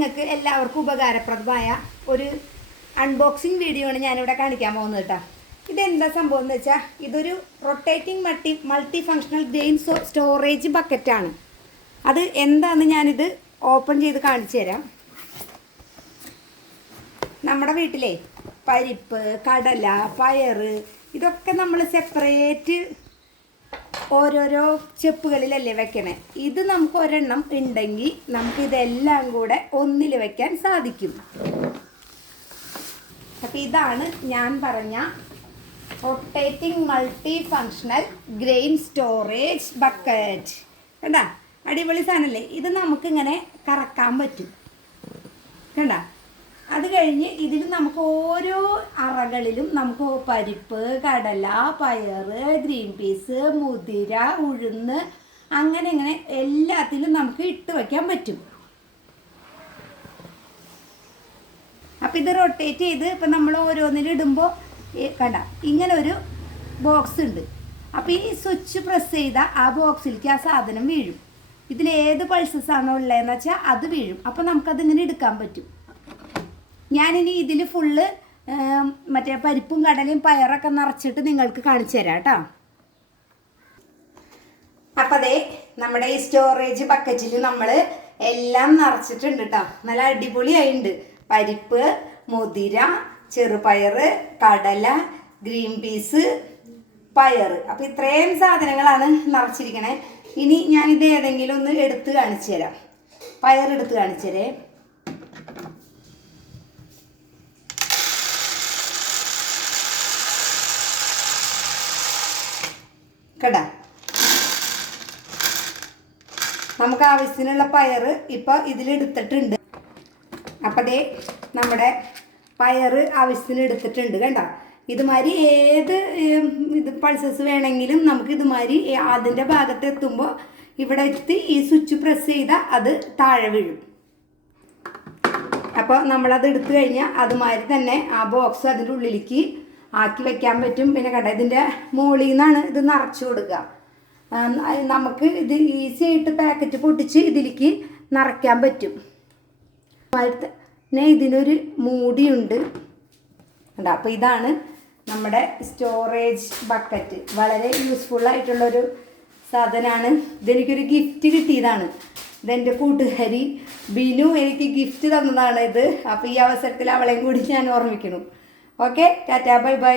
നിങ്ങൾക്ക് എല്ലാവർക്കും ഉപകാരപ്രദമായ ഒരു അൺബോക്സിങ് വീഡിയോ ആണ് ഞാനിവിടെ കാണിക്കാൻ പോകുന്നത് കേട്ടോ. ഇതെന്താ സംഭവം എന്ന് വെച്ചാൽ ഇതൊരു rotating multi functional grain storage ബക്കറ്റാണ്. അത് എന്താണെന്ന് ഞാനിത് ഓപ്പൺ ചെയ്ത് കാണിച്ചു തരാം. നമ്മുടെ വീട്ടിലെ പരിപ്പ്, കടല, പയറ് ഇതൊക്കെ നമ്മൾ സെപ്പറേറ്റ് ഓരോരോ ചെപ്പുകളിലല്ലേ വെക്കണേ. ഇത് നമുക്ക് ഒരെണ്ണം ഉണ്ടെങ്കിൽ നമുക്കിതെല്ലാം കൂടെ ഒന്നിൽ വെക്കാൻ സാധിക്കും. അപ്പം ഇതാണ് ഞാൻ പറഞ്ഞ rotating multi functional grain storage bucket. കണ്ടാ, അടിപൊളി സാധനമല്ലേ. ഇത് നമുക്കിങ്ങനെ കറക്കാൻ പറ്റും. കണ്ടാ, അത് കഴിഞ്ഞ് ഇതിൽ നമുക്ക് ഓരോ അറകളിലും നമുക്ക് പരിപ്പ്, കടല, പയറ്, ഗ്രീൻ പീസ്, മുതിര, ഉഴുന്ന് അങ്ങനെ എല്ലാത്തിലും നമുക്ക് ഇട്ട് വയ്ക്കാൻ പറ്റും. അപ്പം ഇത് റൊട്ടേറ്റ് ചെയ്ത് ഇപ്പം നമ്മൾ ഓരോന്നിലും ഇടുമ്പോൾ കണ്ട ഇങ്ങനെ ഒരു ബോക്സ് ഉണ്ട്. അപ്പോൾ ഈ സ്വിച്ച് പ്രസ് ചെയ്താൽ ആ ബോക്സിലേക്ക് ആ സാധനം വീഴും. ഇതിലേത് പൾസസ് ആണോ ഉള്ളതെന്ന് വെച്ചാൽ അത് വീഴും. അപ്പോൾ നമുക്കതിങ്ങനെ എടുക്കാൻ പറ്റും. ഞാനിനി ഇതിൽ ഫുള്ള് മറ്റേ പരിപ്പും കടലയും പയറൊക്കെ നിറച്ചിട്ട് നിങ്ങൾക്ക് കാണിച്ചു തരാം കേട്ടോ. അപ്പം അതേ നമ്മുടെ ഈ സ്റ്റോറേജ് ബക്കറ്റിൽ നമ്മൾ എല്ലാം നിറച്ചിട്ടുണ്ട് കേട്ടോ. നല്ല അടിപൊളിയായിട്ടുണ്ട്. പരിപ്പ്, മുതിര, ചെറുപയർ, കടല, ഗ്രീൻ പീസ്, പയർ. അപ്പം ഇത്രയും സാധനങ്ങളാണ് നിറച്ചിരിക്കണേ. ഇനി ഞാനിത് ഏതെങ്കിലും ഒന്ന് എടുത്ത് കാണിച്ചു തരാം. പയറെടുത്ത് കാണിച്ചു തരേ. കേട്ടാ, നമുക്ക് ആവശ്യത്തിനുള്ള പയർ ഇപ്പോൾ ഇതിലെടുത്തിട്ടുണ്ട്. അപ്പം അതേ നമ്മുടെ പയർ ആവശ്യത്തിന് എടുത്തിട്ടുണ്ട്. കണ്ട, ഇതുമാതിരി ഏത് ഇത് പൾസസ് വേണമെങ്കിലും നമുക്ക് ഇതുമാതിരി അതിൻ്റെ ഭാഗത്ത് എത്തുമ്പോൾ ഇവിടെ എത്തി ഈ സ്വിച്ച് പ്രസ് ചെയ്താൽ അത് താഴെ വീഴും. അപ്പോൾ നമ്മളത് എടുത്തു കഴിഞ്ഞാൽ അതുമാതിരി തന്നെ ആ ബോക്സ് അതിൻ്റെ ഉള്ളിലേക്ക് ആക്കി വെക്കാൻ പറ്റും. പിന്നെ കണ്ട, ഇതിൻ്റെ മുകളിൽ നിന്നാണ് ഇത് നിറച്ച് കൊടുക്കുക. നമുക്ക് ഇത് ഈസി ആയിട്ട് പാക്കറ്റ് പൊട്ടിച്ച് ഇതിലേക്ക് നിറയ്ക്കാൻ പറ്റും. പിന്നെ ഇതിനൊരു മൂടിയുണ്ട്. കണ്ടോ, അപ്പോൾ ഇതാണ് നമ്മുടെ സ്റ്റോറേജ് ബക്കറ്റ്. വളരെ യൂസ്ഫുള്ളായിട്ടുള്ളൊരു സാധനമാണ്. ഇതെനിക്കൊരു ഗിഫ്റ്റ് കിട്ടിയതാണ്. ഇതെൻ്റെ കൂട്ടുകാരി ബിനു എനിക്ക് ഗിഫ്റ്റ് തന്നതാണ് ഇത്. അപ്പോൾ ഈ അവസരത്തിൽ അവളെയും കൂടി ഞാൻ ഓർമ്മിക്കുന്നു. Okay, Tata, bye bye.